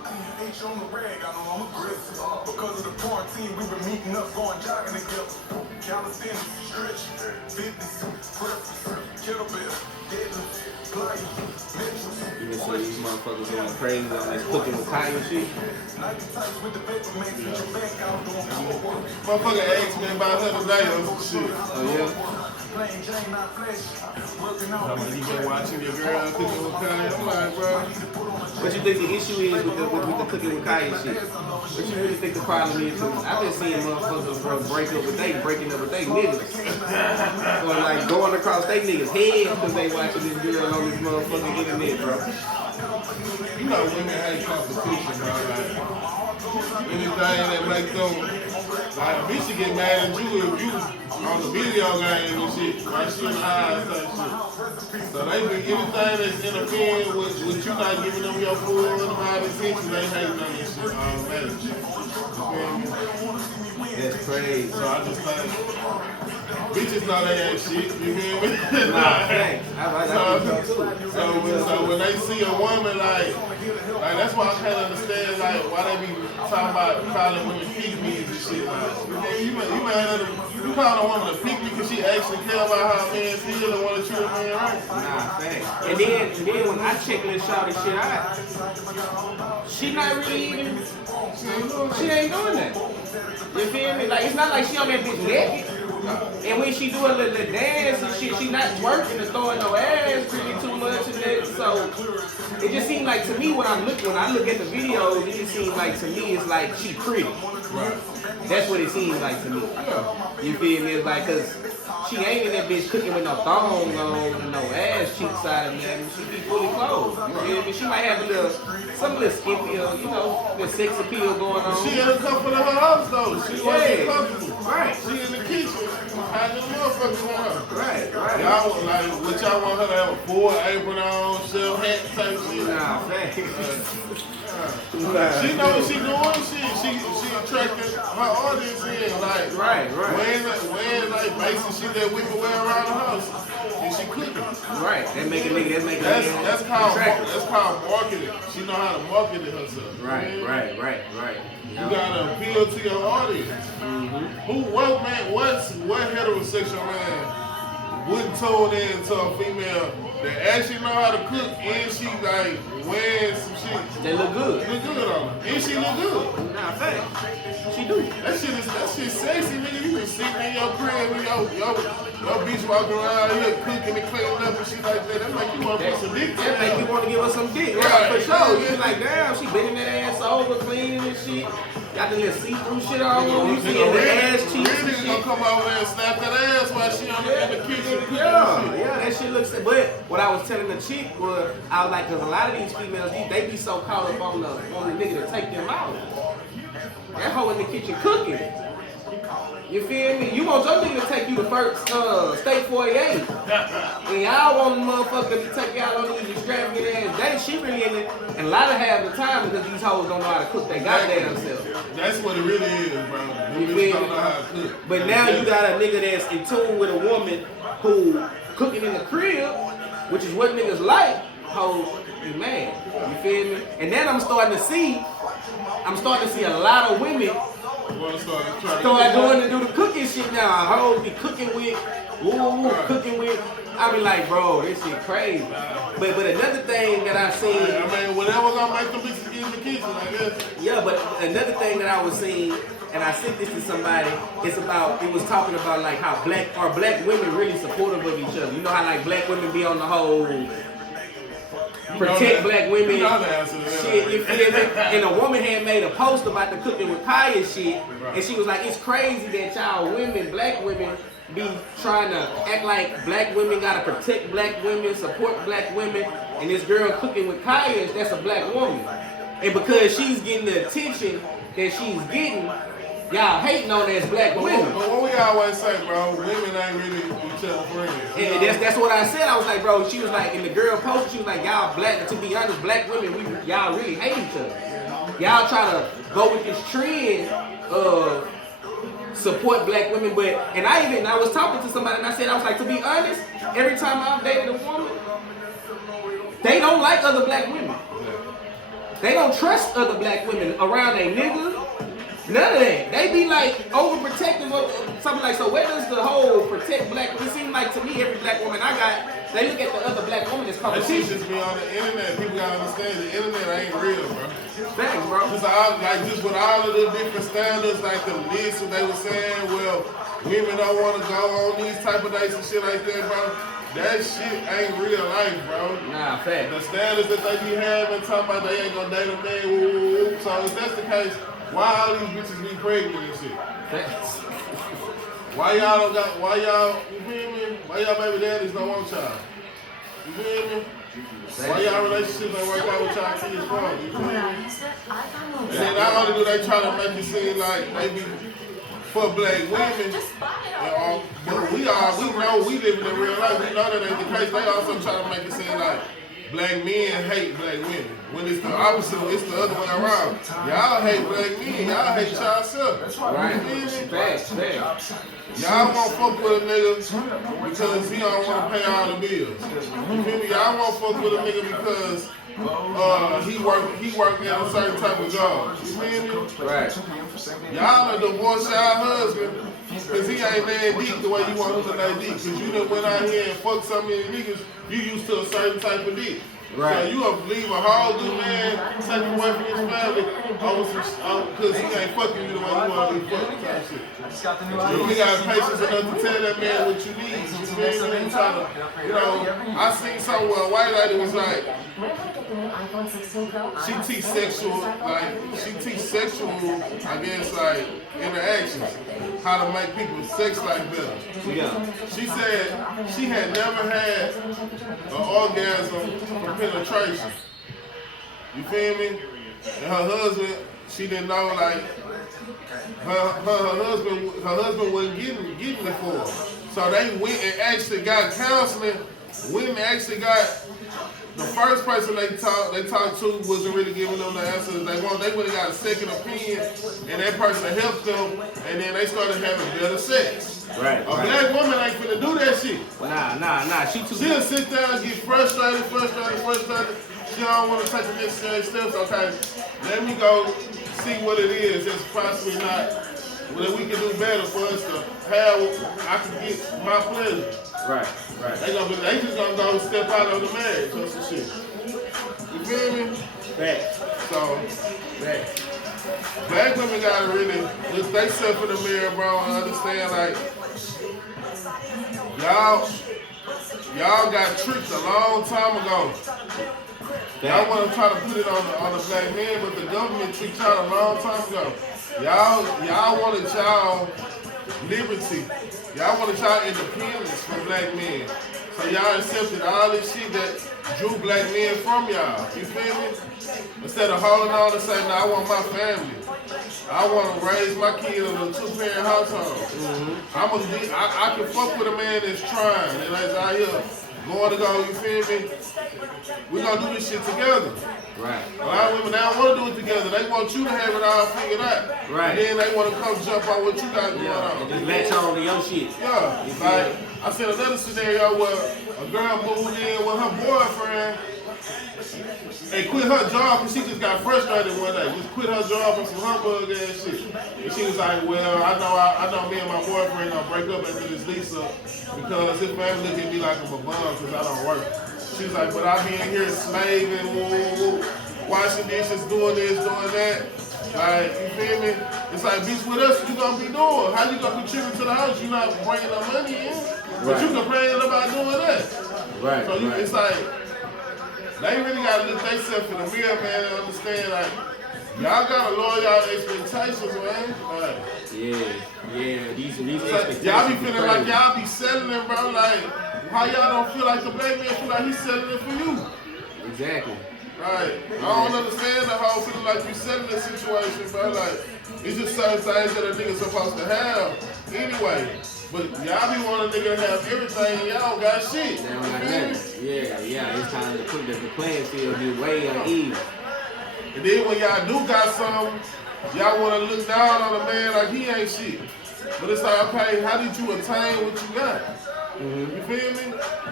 On the rag, I know I'm aggressive. Because of the quarantine, we've been meeting up, going jogging together. Calisthenics, stretch, fitness, press, kettlebell, deadlift, play, You can see these motherfuckers going crazy on this cooking with Kaya shit. Motherfucker asked me about her today or some shit. Oh yeah? You been watching your girl cooking with Kaya? I'm like, bro. What you think the issue is with the cooking with Kaya shit? What you really think the problem is? I've been seeing motherfuckers breaking up with they niggas. Or like going across they niggas' heads because they watching this girl on this motherfucking internet, bro. You know women hate competition, bro. Like, anything that make them, like, a bitch should get mad at you if you on the video game and shit, like she in the eyes type shit. So they be anything that's interfering with you not giving them your full amount of attention, they hate on this shit automatically. You feel me? That's crazy. So I just think bitches know they ain't shit, you feel me? Nah, thanks. I So when they see a woman like that's why I can't understand like why they be talking about calling women pygmies and shit. Like, you call a woman a pygmy because she actually care about how a man feel and want to treat a man right. Nah, thanks. And then when I check this shawty shit out, she not really even, she ain't doing that. You feel me? Like, it's not like she on that bitch naked. And when she do a little dance and shit, she not twerking and throwing no ass really too much and that. So it just seemed like to me when I look at the videos, it just seems like to me it's like she pretty. Right. That's what it seems like to me. You feel me? It's like, cause she ain't in that bitch cooking with no thong on and no ass cheeks out of nothing. She be fully clothed. You feel me? She might have some little skin appeal, you know, the sex appeal going on. She in the comfort of her house though. She wasn't comfortable. Right. She in the kitchen. Hiding the motherfuckers on her. Right. Y'all want y'all want her to have a full apron on, shell hat type shit? Nah, thanks. She know what she doing. She attracting her audience in like right. Wearing like basic shit that we can wear around the house, and she cooking. Right. That's called marketing. She know how to market it herself. Right. You gotta appeal to your audience. What heterosexual man wouldn't tune in to a female that actually know how to cook and she like wearing some shit? They look good. Look good on her. And she look good. Nah, thanks. She do. That shit sexy, nigga. You can sit in your crib with your bitch walking around here cooking and cleaning up and shit like that. That make you want to put some dick. That make you want to give her some dick. Right. For sure. You like, damn, she bending that ass over, cleaning and shit. Got the little see-through shit all over. You see the ass cheeks and shit. Gonna come over there and snap that ass while she in the kitchen. Yeah, that shit looks. But what I was telling the chick was, I was like, cause a lot of these females, they be so caught up on the nigga to take them out. That hoe in the kitchen cooking. You feel me? You want your nigga to take you to first State 48. And y'all want the motherfucker to take y'all on these extravagant ass dates. She really in it. And a lot of have the time because these hoes don't know how to cook they goddamn self. That's what it really is, bro. You don't know how to cook. But now you got a nigga that's in tune with a woman who cooking in the crib, which is what niggas like. Hoes be mad. You feel me? And then I'm starting to see a lot of women start going to do the cooking shit now. Hoes be cooking with, cooking with. I be like, bro, this shit crazy. But another thing that I seen. I mean, whatever gonna make them bitches get in the kitchen, I guess. Yeah, but another thing that I was seeing, and I sent this to somebody, it was talking about like how black women really supportive of each other. You know how like black women be on the whole protect black women shit, you feel me? And a woman had made a post about the cooking with Kaya shit, and she was like, it's crazy that y'all women, black women, be trying to act like black women gotta protect black women, support black women, and this girl cooking with Kaya, that's a black woman. And because she's getting the attention that she's getting, y'all hating on as black women. But what we always say, bro, women ain't really each other friends. And that's what I said. I was like, bro, she was like, in the girl post, she was like, y'all black, to be honest, black women, y'all really hate each other. Y'all try to go with this trend of support black women, and I was talking to somebody and I said, I was like, to be honest, every time I've dated a woman, they don't like other black women. They don't trust other black women around a nigga. None of that. They be like overprotective of something like, so where does the whole protect black? It seems like to me, every black woman I got, they look at the other black woman as That competition. shit just be on the internet. People gotta understand the internet ain't real, bro. Thanks, bro. Just with all of the different standards, like the list, what they were saying, well, women don't want to go on these type of dates and shit like that, bro. That shit ain't real life, bro. Nah, fact. The standards that they be having, talking about they ain't gonna date a man, woo, woo, woo. So if that's the case, why all these bitches be pregnant and shit? Facts. Why y'all, you feel me? Why y'all baby daddies don't want y'all? You feel me? Why y'all relationships ain't work out with y'all kids from? You feel me? And then not only do they try to make it seem like they be for black women, but we know we living in real life. We know that ain't the case. They also try to make it seem like black men hate black women. When it's the opposite, it's the other way around. Y'all hate black men. Y'all hate y'all self. Right. You feel me? Facts. Y'all won't fuck with a nigga because he don't want to pay all the bills. You feel me? Y'all won't fuck with a nigga because he work at a certain type of job. You feel me? Right. Y'all are divorce y'all husband because he ain't laying dick the way you want him to lay dick. Because you done went out here and fucked so many niggas, you used to a certain type of dick. Right. So you gonna leave a whole new man, take him away from his family, because he ain't fucking you the way you want to be fucked. Type shit. You only got patience enough to tell that man what you need. You feel me? And try to, I seen somewhere a white lady was like, she teach sexual, I guess, like, interactions, how to make people's sex life better. Yeah. She said she had never had an orgasm from penetration. You feel me? And her husband, she didn't know, like, her husband wasn't getting it for her. So they went and actually got counseling. Women actually got, the first person they talked to wasn't really giving them the answers they want. They went and got a second opinion, and that person helped them, and then they started having better sex. Right. A black woman ain't finna do that shit. Nah. She'll sit there and get frustrated. She don't want to take the necessary steps. Okay, let me go see what it is. It's possibly not, that we can do better for us to have, I can get my pleasure. Right. They just gonna go step out on the marriage or some shit. You feel me? Facts. So, black women gotta really look themselves in the mirror, bro, and understand, like, y'all got tricked a long time ago. Y'all want to try to put it on the black man, but the government tricked y'all a long time ago. Y'all wanted y'all liberty. Y'all wanted y'all independence from black men. So y'all accepted all this shit that drew black men from y'all. You feel me? Instead of holding on and saying, no, I want my family. I want to raise my kid in a two-parent household. I can fuck with a man that's trying and that's out here going to go, you feel me? We're going to do this shit together. Right. A lot of women, they don't want to do it together. They want you to have it all figured out. Right. And then they want to come jump on what you got going on. And just latch on to your shit. Yeah. Like, I seen another scenario where a girl moved in with her boyfriend and quit her job because she just got frustrated one day. Just quit her job on some humbug ass shit. And she was like, well, I know me and my boyfriend gonna break up after this lease up because his family look at me like I'm a bum because I don't work. She was like, but I be in here slaving, washing dishes, doing this, doing that. Like, you feel me? It's like, bitch, what else you gonna be doing? How you gonna contribute to the house? You not bringing no money in, but you complaining about doing that. Right. So it's like, they really gotta look themselves in the mirror, man, and understand, like, y'all gotta lower y'all expectations, man. Like, yeah. These like, y'all be feeling like y'all be settling, bro. Like, how y'all don't feel like the black man feel like he's settling for you? Exactly. Right. I don't understand the whole feeling like you settling the situation, bro. Like, it's just certain things that a nigga supposed to have anyway. But y'all be wanting a nigga to have everything, and y'all don't got shit. They don't got nothing. Yeah. It's time to put the playing field be way uneven. And then when y'all do got something, y'all want to look down on a man like he ain't shit. But it's like, okay, how did you attain what you got? You feel me?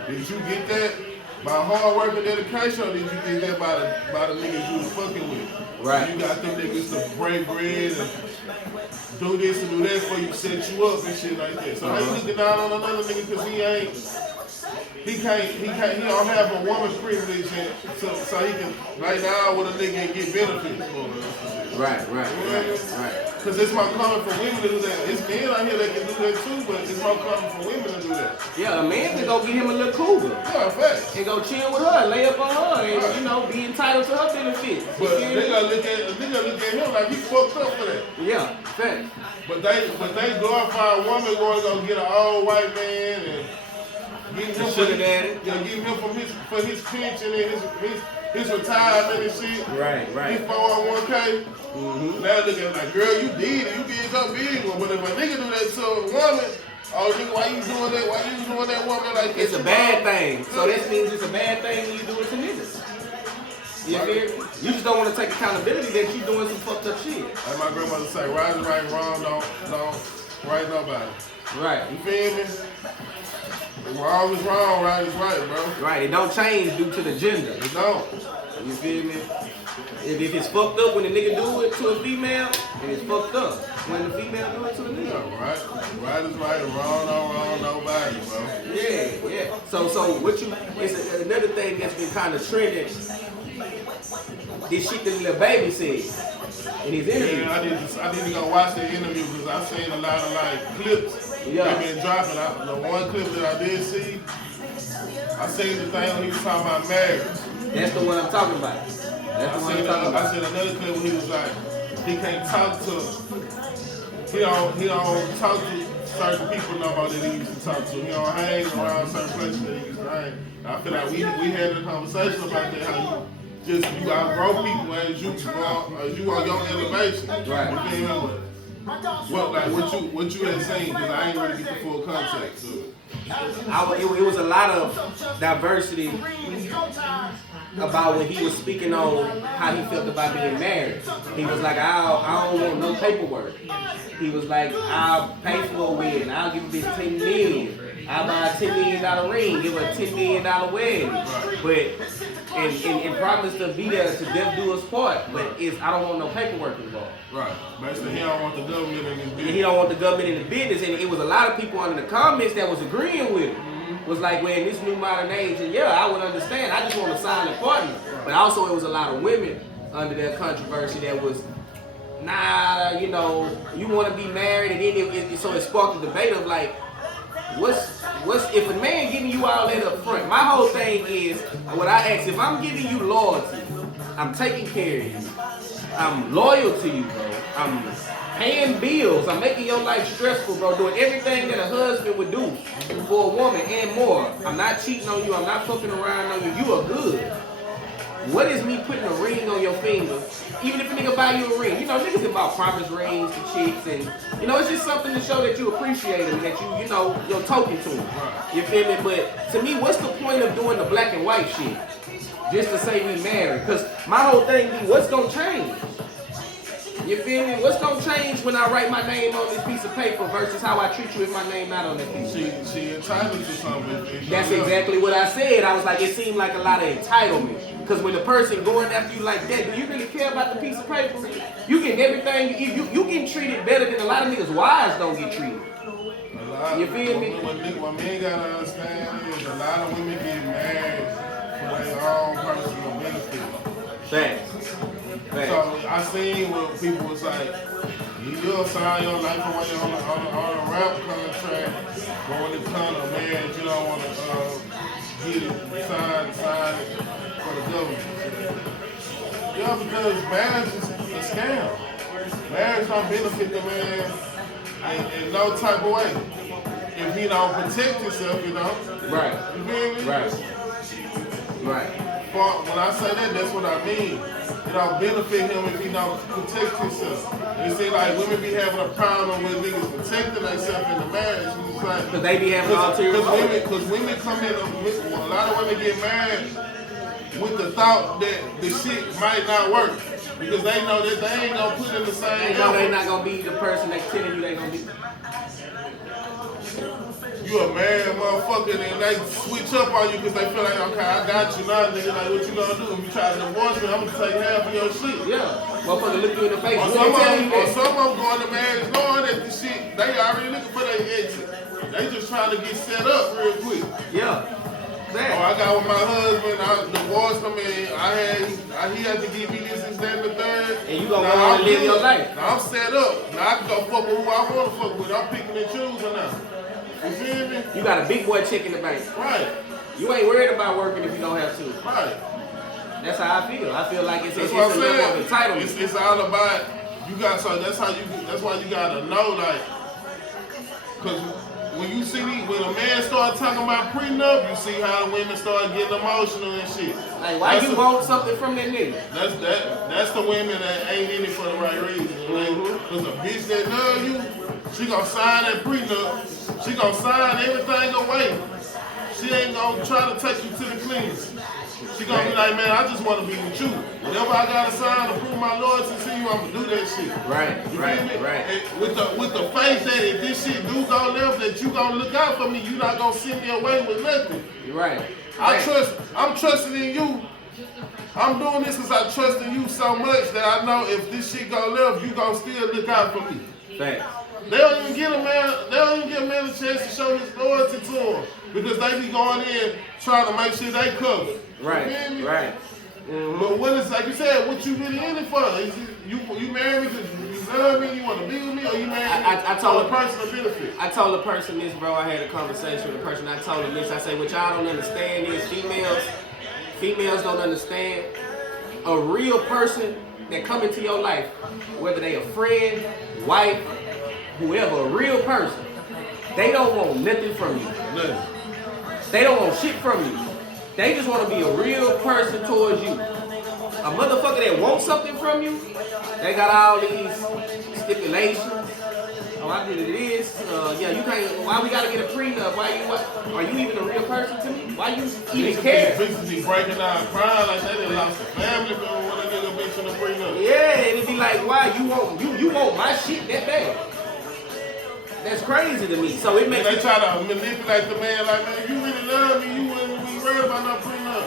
Did you get that by hard work and dedication, or did you get that by the niggas you was fucking with? Right. You got them niggas to break bread and do this and do that for you, set you up and shit like that. So they looking down on another nigga because he don't have a woman's privilege and so he can right now with a nigga and get benefits for it. Right. Because it's more common for women to do that. It's men out here that can do that too, but it's more common for women to do that. Yeah, a man can go get him a little cougar. Yeah, facts. And go chill with her, lay up on her, and you know, be entitled to her benefits. But they gotta look at him like he fucked up for that. Yeah, facts. But they glorify a woman going to go get an old white man and give him give him for his pension and his retirement and shit. Right. His 401k. Now look at like, girl, you did it. You did your big one. But if a nigga do that to a woman, oh nigga, why you doing that? Why you doing that woman like that? It's a bad thing. So that means it's a bad thing when you do it to niggas. You feel me? You just don't want to take accountability that you doing some fucked up shit. Like my grandmother say, right is right, wrong don't right nobody. Right. You feel me? Wrong is wrong, right is right, bro. Right. It don't change due to the gender. It don't. You feel me? If it's fucked up when the nigga do it to a female, and it's fucked up when the female do it to a nigga. Yeah, right is right, wrong don't wrong nobody, bro. Yeah. So what you? It's another thing that's been kind of trending. This shit that Lil Baby said in his interview. Yeah, I didn't go watch the interview because I seen a lot of like clips. Yeah. They been dropping. The one clip that I did see, I seen the thing when he was talking about marriage. That's the one I'm talking about. I seen another clip when he was like, he can't talk to, he don't talk to certain people no more that he used to talk to. He don't hang around certain places that he used to hang. I feel like we had a conversation about that, how you outgrow people as you on your elevation. Right. You feel me? What you had seen, because I ain't really get the full context. It was a lot of diversity about when he was speaking on how he felt about being married. He was like, I don't want no paperwork. He was like, I'll pay for a wedding. I'll give this $10 million. I'll buy a $10 million ring, give her a $10 million wedding. But and promise to be there to death do us part. But I don't want no paperwork involved. Right. Basically, he don't want the government in his business. And he don't want the government in the business. And it was a lot of people under the comments that was agreeing with him. Was like, well, in this new modern age, and yeah, I would understand. I just want a silent partner. But also, it was a lot of women under that controversy that was, nah, you know, you want to be married, and then so it sparked a debate of like, what's if a man giving you all that up front? My whole thing is, what I ask, if I'm giving you loyalty, I'm taking care of you, I'm loyal to you, bro, I'm paying bills, I'm making your life stressful, bro, doing everything that a husband would do for a woman and more. I'm not cheating on you, I'm not fucking around on you, you are good. What is me putting a ring on your finger, even if a nigga buy you a ring? You know, niggas about promise rings to chicks, and you know, it's just something to show that you appreciate them, that you know, you're talking to them. You feel me? But to me, what's the point of doing the black and white shit? Just to say we married? Because my whole thing be, what's gonna change? You feel me? What's gonna change when I write my name on this piece of paper versus how I treat you if my name not on that piece? She entitled to something. That's exactly what I said. I was like, it seemed like a lot of entitlement. Because when the person going after you like that, do you really care about the piece of paper? You get everything, you get treated better than a lot of niggas' wives don't get treated. You feel me? What men gotta understand is a lot of women get married for their own personal benefit. Facts. So I seen where people was like, you'll sign your life away on a rap contract, but when it comes to marriage, you don't want to get it signed for the government. Yeah, because marriage is a scam. Marriage don't benefit the man in no type of way. If he don't protect himself, you know. Right. You feel me? Right. But when I say that, that's what I mean. It don't benefit him if he don't protect himself. You see, like, women be having a problem with niggas protecting themselves in the marriage. Because they be having ulterior motives. Because women come in, a lot of women get married with the thought that the shit might not work. Because they know that they ain't gonna put in the same. They know they not gonna be the person that's telling you they gonna be. you a married motherfucker and they switch up on you because they feel like, okay, I got you now, nigga. Like, what you gonna do? If you try to divorce me, I'm gonna take half of your shit. Yeah. Motherfucker look you in the face. Or some of them going to marriage knowing that the shit, they already looking for their exit. They just trying to get set up real quick. Yeah. Oh, I got with my husband, I divorced him, and he had to give me this, that, and the third. And you gonna go on and live your life. Now I'm set up. Now I can go fuck with who I want to fuck with. I'm picking and choosing now. You feel me? You got a big boy check in the bank. Right. You ain't worried about working if you don't have to. Right. That's how I feel. I feel like it's a That's level of entitlement. It's all about you got. So that's why you gotta know, like, cause when you see when a man start talking about prenup, you see how women start getting emotional and shit. Like, why you want something from that nigga? That's the women that ain't in it for the right reason. Cause a bitch that love you, she gonna sign that prenup. She gonna sign everything away. She ain't gonna try to take you to the cleanest. She gonna be like, man, I just wanna be with you. Whatever I gotta sign to prove my loyalty to you, I'm gonna do that shit. Right, you right, feel me? right. And with the faith that if this shit do go left, that you gonna look out for me, you not gonna send me away with nothing. You're right. I'm trusting in you. I'm doing this because I trust in you so much that I know if this shit go left, you gonna still look out for me. Facts. They don't even give a man a chance to show his loyalty to him because they be going in trying to make sure they covered. Right, right. Mm-hmm. But what is, like you said, what you really in it for? Is it, you married because you love me, you want to be with me, or you married I told for a personal benefit? I told a person this, bro. I had a conversation with a person. I told him this. I said, what y'all don't understand is females don't understand a real person that come into your life, whether they a friend, wife, whoever, a real person, they don't want nothing from you. Nothing. They don't want shit from you. They just want to be a real person towards you. A motherfucker that wants something from you, they got all these stipulations. Oh, I did this. Yeah, you can't. Why we gotta get a prenup? Are you even a real person to me? Why you even care? Bitches be breaking down crying like they done lost a family member when a nigga bitch in a prenup. Yeah, and it'd be like, why you want my shit that bad? That's crazy to me. So it makes they try to manipulate the man like, man, you really love me, you wouldn't be worried about no prenup.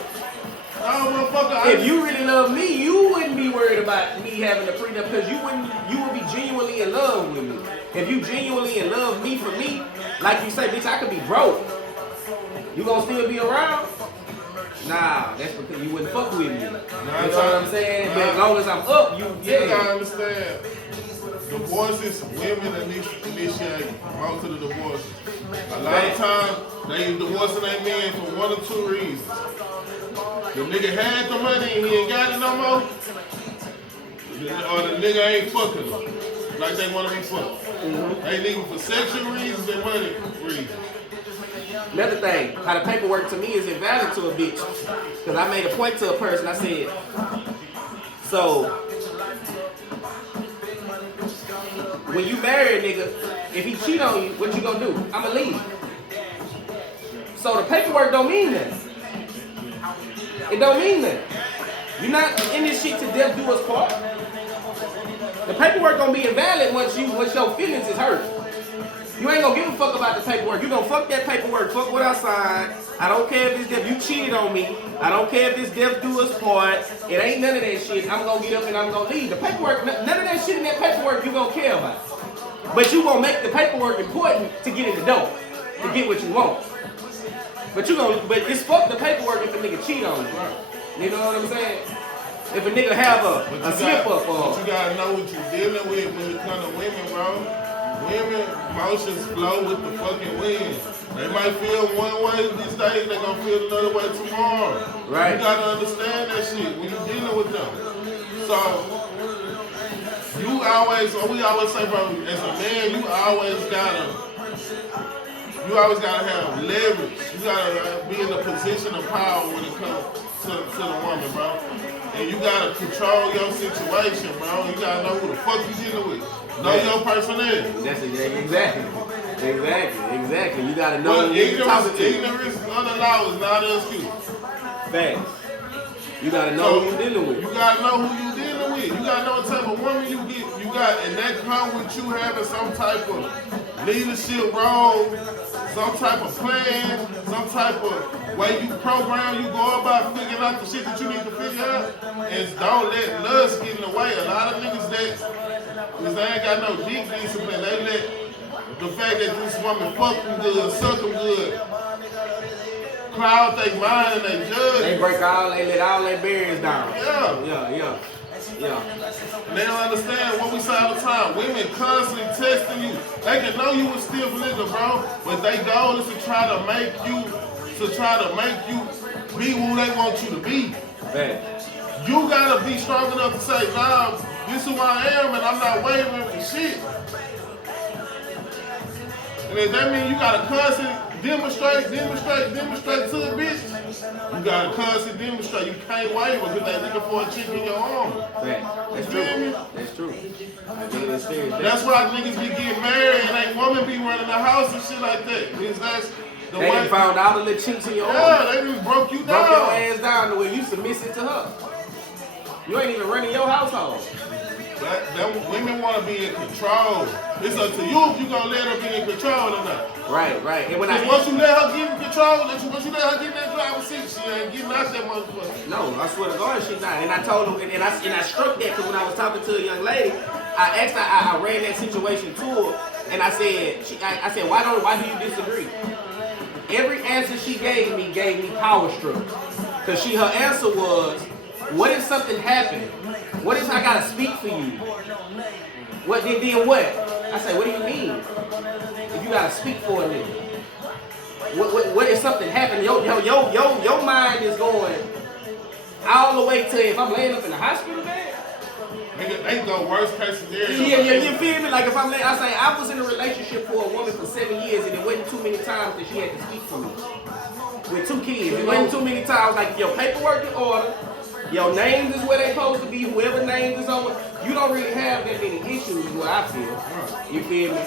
No, motherfucker. If you really love me, you wouldn't be worried about me having a prenup because you would be genuinely in love with me. If you genuinely in love me for me, like you say, bitch, I could be broke. You gonna still be around? Nah, that's because you wouldn't fuck with me. You know what I'm saying? But as long as I'm up, you gotta understand. Divorces, women initiate most of the divorces. A lot of times, they divorcing their man for one or two reasons. The nigga had the money and he ain't got it no more, or the nigga ain't fucking them like they want to be fucked. Mm-hmm. They leaving for sexual reasons and money reasons. Another thing, how the paperwork to me is invalid to a bitch. Because I made a point to a person, I said, so, when you marry a nigga, if he cheat on you, what you gonna do? I'ma leave. So the paperwork don't mean nothing. It don't mean nothing. You're not in this shit to death do us part. The paperwork gonna be invalid once your feelings is hurt. You ain't gonna give a fuck about the paperwork. You gonna fuck that paperwork, fuck what I signed. I don't care if it's death. You cheated on me. I don't care if it's death do us part. It ain't none of that shit. I'm gonna get up and I'm gonna leave. The paperwork, none of that shit in that paperwork you gonna care about. But you gonna make the paperwork important to get in the door, to get what you want. But it's fuck the paperwork if a nigga cheat on you. You know what I'm saying? If a nigga have a slip up or... But you gotta know what you're dealing with when it comes to women, bro. Women, emotions flow with the fucking wind. They might feel one way these days, they gonna feel another way tomorrow. Right. You gotta understand that shit when you're dealing with them. So, we always say, bro, as a man, you always gotta have leverage. You gotta be in a position of power when it comes to the woman, bro. And you gotta control your situation, bro. You gotta know who the fuck you dealing with. Know your personnel. That's exactly. You gotta know who you're talking to. Ignorance under law is not an excuse. Facts. You gotta know who you're dealing with. You gotta know who you're dealing with. You gotta know what type of woman you get. And that comes with you having some type of leadership role, some type of plan, some type of way you program, you go about figuring out the shit that you need to figure out, and don't let lust get in the way. A lot of niggas because they ain't got no dick discipline, they let the fact that this woman fuck them good, suck them good, cloud their mind and they judge. They let all their barriers down. Yeah. And they don't understand what we say all the time. Women constantly testing you. They can know you a stiff nigga, bro, but their goal is to try to make you be who they want you to be. Man. You gotta be strong enough to say, nah, this is who I am and I'm not wavering for shit. And if that means you gotta constantly demonstrate to a bitch, you gotta constantly demonstrate. You can't waver because they looking for a chick in your arm. That's true. That's true. That's why niggas be getting married and ain't woman be running the house and shit like that. Because that's the they done found all the little chinks in your arm. Yeah, they just broke you down. Broke your ass down the way you submissive to her. You ain't even running your household. That women want to be in control. It's up to you if you gonna let her be in control or not. Right. And when once you let her get in control, once you let her get in that driver's seat, she ain't getting out that motherfucker. No, I swear to God, she's not. And I told him, and I struck that because when I was talking to a young lady, I asked her, I ran that situation to her, and I said, why do you disagree? Every answer she gave me power struck. Because her answer was, what if something happened? What if I gotta speak for you? What then what? I said, what do you mean? If you gotta speak for a nigga. What if something happened? Your mind is going all the way to if I'm laying up in the hospital bed. Nigga, they go worst case scenario. Yeah, you feel me? Like if I'm laying, I was in a relationship for a woman for 7 years and it wasn't too many times that she had to speak for me. With 2 kids. It wasn't too many times like your paperwork in order. Your names is where they supposed to be, whoever names is over. You don't really have that many issues is what I feel. You feel me?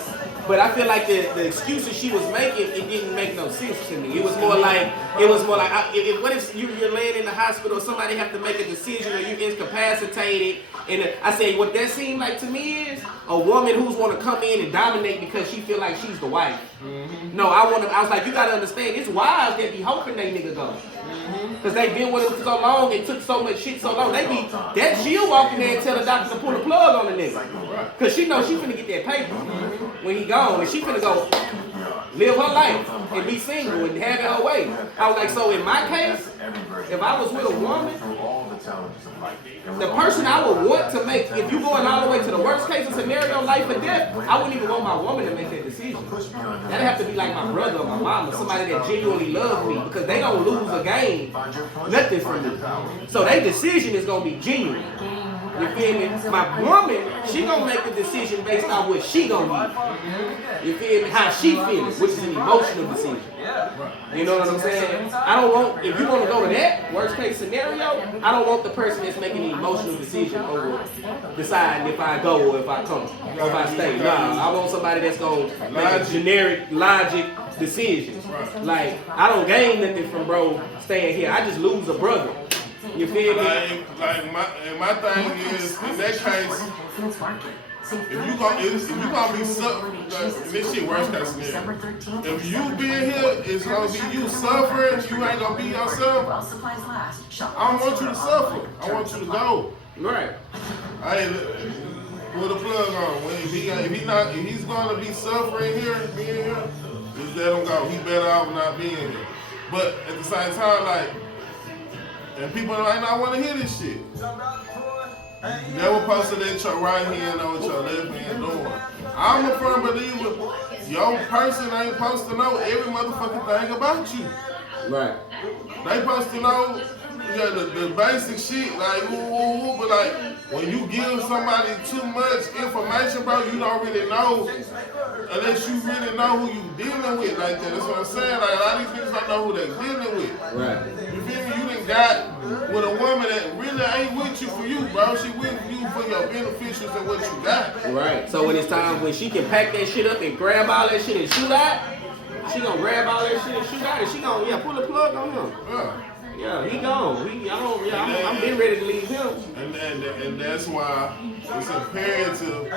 But I feel like the excuses she was making, it didn't make no sense to me. It was more like, what if you're laying in the hospital, somebody have to make a decision or you're incapacitated. And I say, what that seemed like to me is a woman who's want to come in and dominate because she feel like she's the wife. Mm-hmm. No, I was like, you got to understand, it's wives that be hoping they nigga go. Because they been with him for so long and took so much shit so long. She'll walk in there and tell the doctor to pull the plug on the nigga. Because she knows she finna get that paper when he gone. And she finna go live her life and be single and have it her way. I was like, so in my case, if I was with a woman, the person I would want to make, if you're going all the way to the worst case scenario, life or death, I wouldn't even want my woman to make that decision. That'd have to be like my brother or my mom or somebody that genuinely loves me because they don't lose a game, nothing from me. So their decision is going to be genuine. You feel me? My woman, she gonna make a decision based on what she gonna need. You feel me? How she feeling, which is an emotional decision. You know what I'm saying? I don't want, if you want to go to that worst case scenario, I don't want the person that's making the emotional decision over deciding if I go or if I come or if I stay. Nah, I want somebody that's gonna make a generic logic decision. Like, I don't gain nothing from bro staying here. I just lose a brother. You feel me? My thing is, in that case, if you gonna be suffering, this shit worst case scenario. If you being here, it's gonna be you suffering. You ain't gonna be yourself. I don't want you to suffer. I want you to go. Right. Hey, put a plug on. If he's gonna be suffering here, being here, just let him go. He better off not being here. But at the same time, like. And people might not want to hear this shit. Never posted that your right hand know what your left hand doing. I'm a firm believer, your person ain't supposed to know every motherfucking thing about you. Right. They supposed to know the basic shit, like but like when you give somebody too much information, bro, you don't really know unless you really know who you dealing with like that. That's what I'm saying. Like a lot of these niggas don't know who they dealing with. Right. You feel me? You done got with a woman that really ain't with you for you, bro. She with you for your beneficials and what you got. Right. So when it's time when she can pack that shit up and grab all that shit and shoot out, she gonna grab all that shit and shoot out, and she gonna pull the plug on him. Yeah, he gone. I'm been ready to leave him. And that's why it's imperative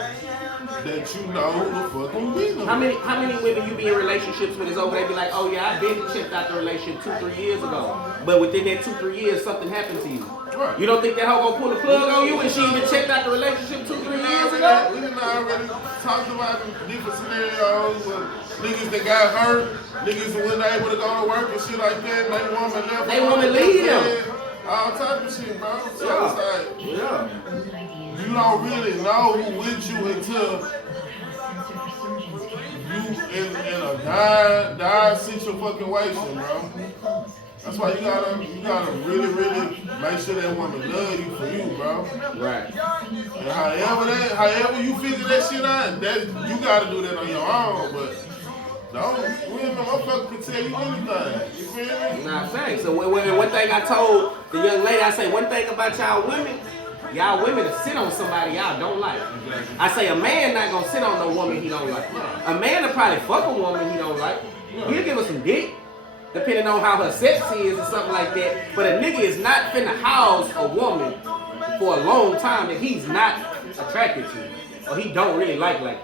that you know the fucking business. How many women you be in relationships with is over there be like, oh yeah, I've been checked out the relationship 2-3 years ago. But within that 2-3 years, something happened to you. Right. You don't think that hoe gonna pull the plug on you and she even checked out the relationship 2-3 years ago? We didn't already talked about different scenarios with niggas that got hurt, niggas that wasn't able to go to work and shit like that, they woman left. They woman leave them. All type of shit, bro. So Yeah. it's like, Yeah. you don't really know who with you until you in a dire situation, bro. That's why you gotta really make sure that woman love you for you, bro. Right. And however you figure that shit out, that you gotta do that on your own, but don't women motherfucker can tell you anything. You feel me? Nah, thanks. So one thing I told the young lady, I say one thing about y'all women to sit on somebody y'all don't like. I say a man not gonna sit on no woman he don't like. A man will probably fuck a woman he don't like. He'll give her some dick, depending on how her sex is or something like that. But a nigga is not finna house a woman for a long time that he's not attracted to, or he don't really like that.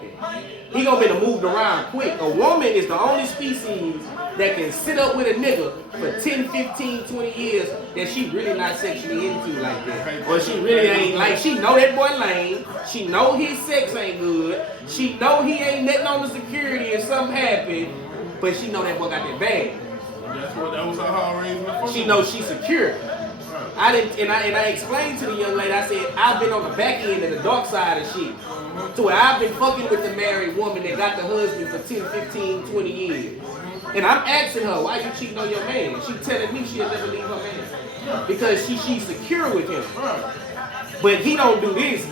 He gonna be moved around quick. A woman is the only species that can sit up with a nigga for 10, 15, 20 years that she really not sexually into like that. Or she really ain't like, she know that boy lame, she know his sex ain't good, she know he ain't netting on the security if something happen, but she know that boy got that bag. That was her whole reason. She knows she's secure. I explained to the young lady, I said, I've been on the back end of the dark side of shit. So I've been fucking with the married woman that got the husband for 10, 15, 20 years. And I'm asking her, why you cheating on your man? She telling me she'll never leave her man. Because she's secure with him. But he don't do this,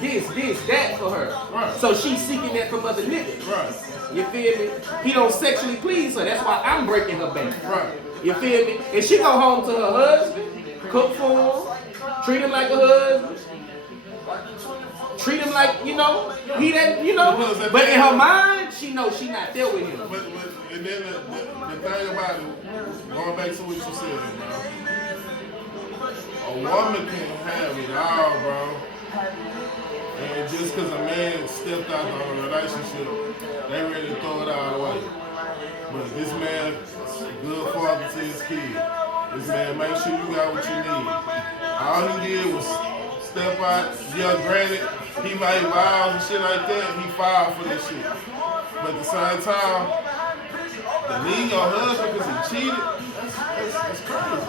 that for her. So she's seeking that from other niggas. You feel me? He don't sexually please her. That's why I'm breaking her back. You feel me? And she go home to her husband, cook for him, treat him like a husband, treat him like, he that, but in her mind, she knows she not there with him. But and then the thing about it, going back to what you said, bro, a woman can have it all, bro. And just because a man stepped out of a relationship, they ready to throw it all away. But this man is a good father to his kid. This man make sure you got what you need. All he did was step out. Yeah, granted, he made vows and shit like that. He filed for this shit. But at the same time, to leave your husband because he cheated, that's crazy.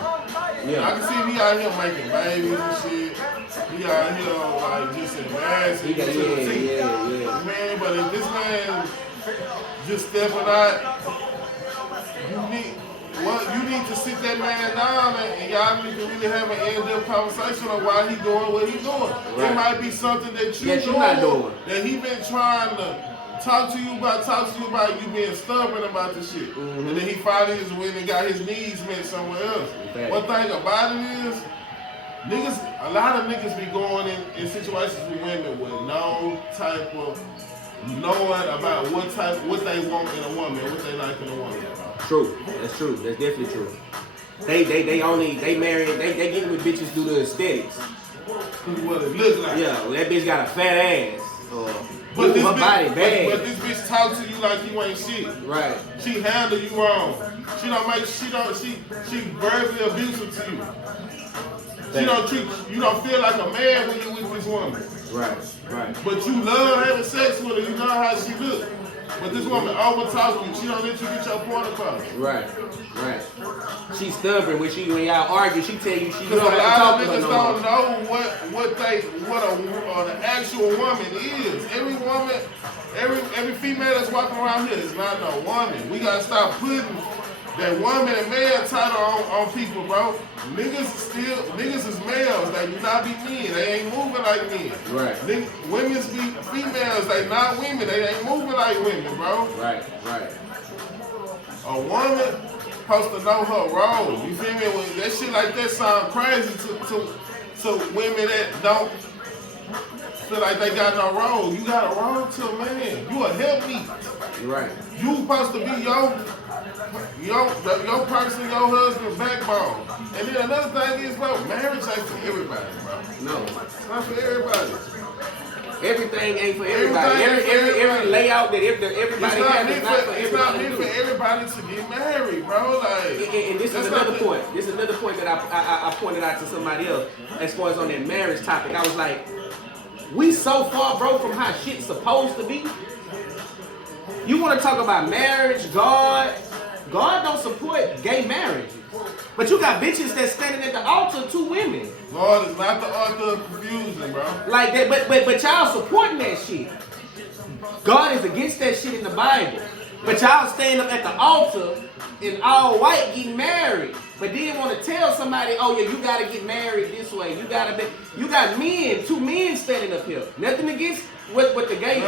Yeah. I can see he out here making babies and shit. He out here like just embarrassing. Yeah. Man, but if this man just stepping out, you need to sit that man down and y'all need to really have an in-depth conversation on why he doing what he doing. Right. It might be something that you're not doing, that he been trying to talk to you about you being stubborn about the shit. Mm-hmm. And then he finally just went and got his needs met somewhere else. Okay. One thing about it is, a lot of niggas be going in situations with women with no type of knowing about what they want in a woman, what they like in a woman. True. That's true. That's definitely true. They get with bitches due to aesthetics. What it look like. Yeah, that bitch got a fat ass. But this her body bad. But this bitch talk to you like you ain't shit. Right. She handle you wrong. She verbally abusive to you. She don't treat you don't feel like a man when you with this woman. Right. But you love having sex with her, you know how she look. But this woman over talk you, she don't let you get your point across. Right. She's stubborn when y'all argue, she tell you she don't have to talk to her no more. Because a lot of niggas don't know what the actual woman is. Every woman, every female that's walking around here is not no woman. We gotta stop putting that woman and man title on people, bro. Niggas is males. They do not be men. They ain't moving like men. Right. Women's be females. They not women. They ain't moving like women, bro. Right. A woman supposed to know her role. You feel me? When that shit like that sound crazy to women that don't feel like they got no role. You got a role to a man. You a helpmeet. Right. You supposed to be your person, your husband, backbone. And then another thing is, bro, marriage ain't for everybody, bro. No. It's not for everybody. Everything ain't for everybody. Everything ain't for Every everybody. layout that everybody has is not for It's everybody not to meant do. for everybody to get married, bro. Like, And this is that's another not the- point. This is another point that I pointed out to somebody else as far as on that marriage topic. I was like, we so far, bro, from how shit's supposed to be. You want to talk about marriage, God don't support gay marriage. But you got bitches that's standing at the altar, 2 women. Lord is not the author of confusion, bro. Like that, but y'all supporting that shit. God is against that shit in the Bible. But y'all stand up at the altar in all white getting married. But then want to tell somebody, oh yeah, you gotta get married this way. You got men, 2 men standing up here. Nothing against what the gay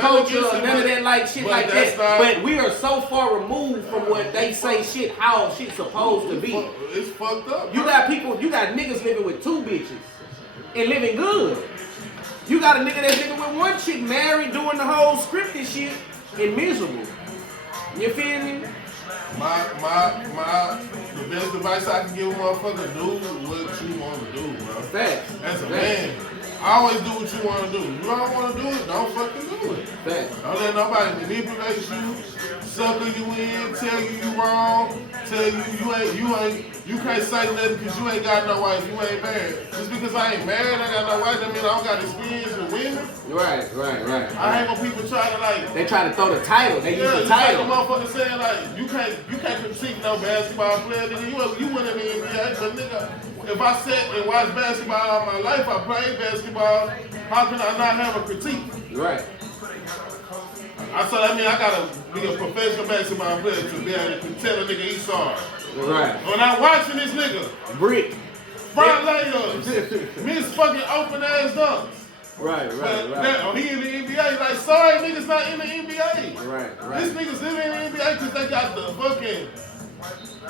culture or none of that like shit like that. But we are so far removed from what they say shit, how shit's supposed to be. It's fucked up. You got niggas living with 2 bitches and living good. You got a nigga that's living with 1 chick married doing the whole scripted shit and miserable. You feel me? The best advice I can give a motherfucker, do what you want to do, bro. Facts. As a man, I always do what you want to do. You don't want to do it, don't fucking do it. Facts. Don't let nobody manipulate you, sucker you in, tell you wrong, tell you can't say nothing because you ain't got no wife, you ain't married. Just because I ain't married, I got no wife, that mean I don't got experience with women. Right. I hate when people try to like. They try to throw the title. They use the It's like a title. motherfucker saying like you can't critique no basketball player, nigga. You went in the NBA, but nigga, if I sat and watched basketball all my life, I played basketball. How can I not have a critique? Right. I mean I gotta be a professional basketball player to be able to tell a nigga he's sorry. Right. When I'm watching this nigga, Brick. front layups, miss fucking open ass dunks. Right. Now, he in the NBA, like sorry niggas not in the NBA. Right. These niggas live in the NBA because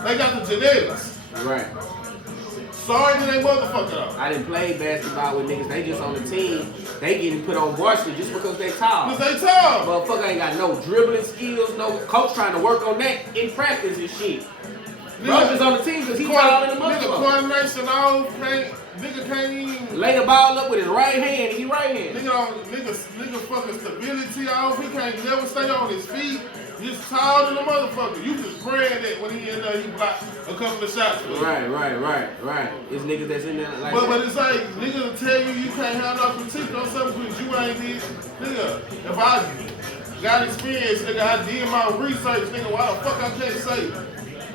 they got the genetics. Right. Sorry to they motherfucker out. I didn't play basketball with niggas. They just on the team. They getting put on varsity just because they tall. Because they tall. Motherfucker ain't got no dribbling skills. No coach trying to work on that in practice and shit. Roach is on the team because he tall in the Nigga motherfucker. coordination off, nigga can't even. Lay the ball up with his right hand and he right hand. Nigga fucking stability off. He can't never stay on his feet. He's tall than a motherfucker. You just praying that when he in there, he block a couple of shots. Right. It's niggas that's in there like But that. it's like, nigga will tell you can't have no critique on something because you ain't did. Nigga, if I got experience, nigga, I did my research, nigga, why the fuck I can't say it?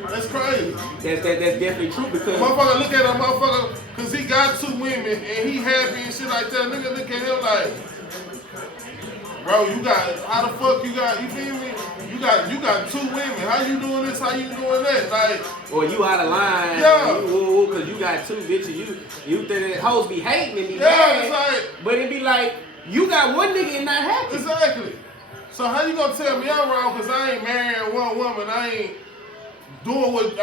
That's crazy. That's definitely true because Motherfucker look at a motherfucker because he got 2 women and he happy and shit like that. Nigga look at him like, bro, you got, how the fuck you got, you feel me? You got 2 women. How you doing this? How you doing that? Like, or you out of line. Yeah. Because you got 2 bitches. You think that hoes be hating and be yeah, mad. it's like, But it be like, you got 1 nigga and not happy. exactly. So how you gonna tell me I'm wrong because I ain't marrying 1 woman? I ain't doing what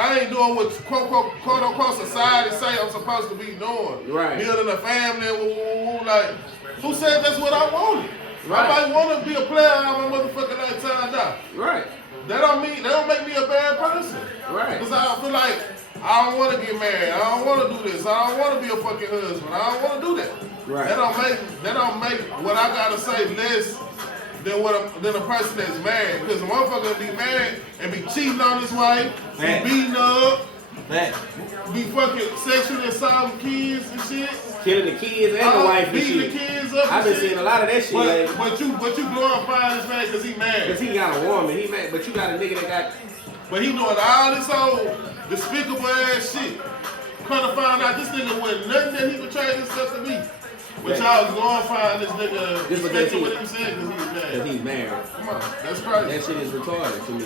quote unquote society say I'm supposed to be doing. Right. Building a family, like who said that's what I wanted? Right. I might want to be a player on my motherfucking life turned out. Right. That don't make me a bad person. Right. Because I feel like I don't want to get married. I don't want to do this. I don't want to be a fucking husband. I don't want to do that. Right. That don't make what I gotta say less than a person that's married. Because a motherfucker be married and be cheating on his wife, Fact. be beating her up, That be fucking sexually assaulting kids and shit. killing the kids and the wife and beating shit. the kids up. I've and been shit. seeing a lot of that shit lately. But you glorifying this man because he married. Cause he got a woman, he mad, but you got a nigga that got. But he doing all this old despicable ass shit. Come to find out this nigga wasn't nothing that he portrayed himself to be. But y'all was glorifying this nigga, Just because respecting he- what he said because he was Cause married. he's married. Come on, that's crazy. That shit is retarded to me.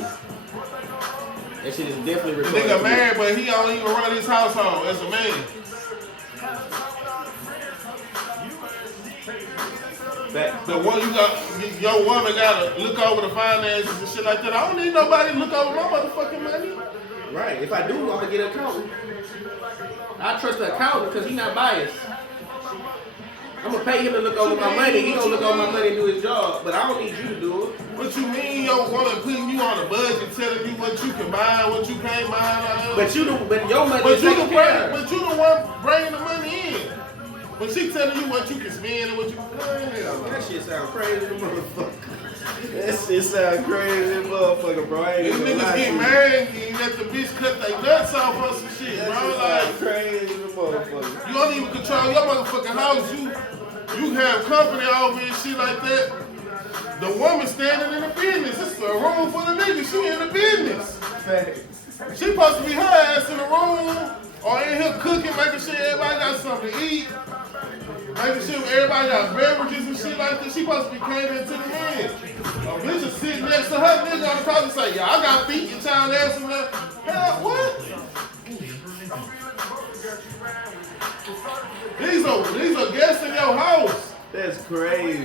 That shit is definitely The retarded. nigga to me. married, but he don't even run his household as a man. Fact. The one your woman gotta look over the finances and shit like that. I don't need nobody to look over my motherfucking money. Right. If I do, I'm gonna get an accountant. I trust the accountant because he's not biased. I'm gonna pay him to look over my money. He gonna look over my money and do his job, but I don't need you to do it. What you mean your woman putting you on a budget, telling you what you can buy, what you can't buy? But your money But is you taken care of. the one bringing the money in. When she telling you what you can spend and what you, hell no. That shit sound crazy, the motherfucker. That shit sound crazy, motherfucker, bro. I ain't These gonna niggas lie to get you. married and let the bitch cut their nuts off or some shit, That bro. shit Like, sound crazy, the motherfucker. you don't even control your motherfucking house. You have company over and shit like that. The woman standing in the business. It's a room full of niggas. She in the business. She supposed to be her ass in the room or in here cooking, making sure everybody got something to eat. Making sure everybody got beverages and shit like that. She supposed to be catering to the men. A bitch is sitting next to her nigga on the couch and say, yeah, I got feet and child ass and that. Hell, what? These are guests in your house. That's crazy.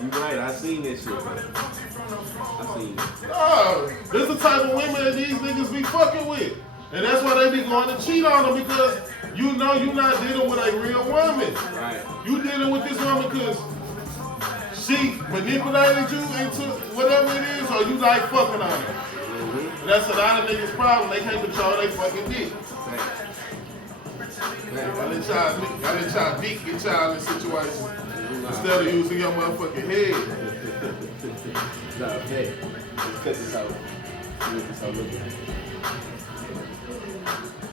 You right, I seen that shit, man. I seen it. Oh, this is the type of women that these niggas be fucking with. And that's why they be going to cheat on them because you know you're not dealing with a real woman. Right. You dealing with this woman because she manipulated you into whatever it is or you like fucking on her. Mm-hmm. And that's a lot of niggas' problem. They can't control their fucking dick. I let y'all dick get y'all in situations instead of using your motherfucking head. Nah, hey, let's cut this out. Look this out, look at it.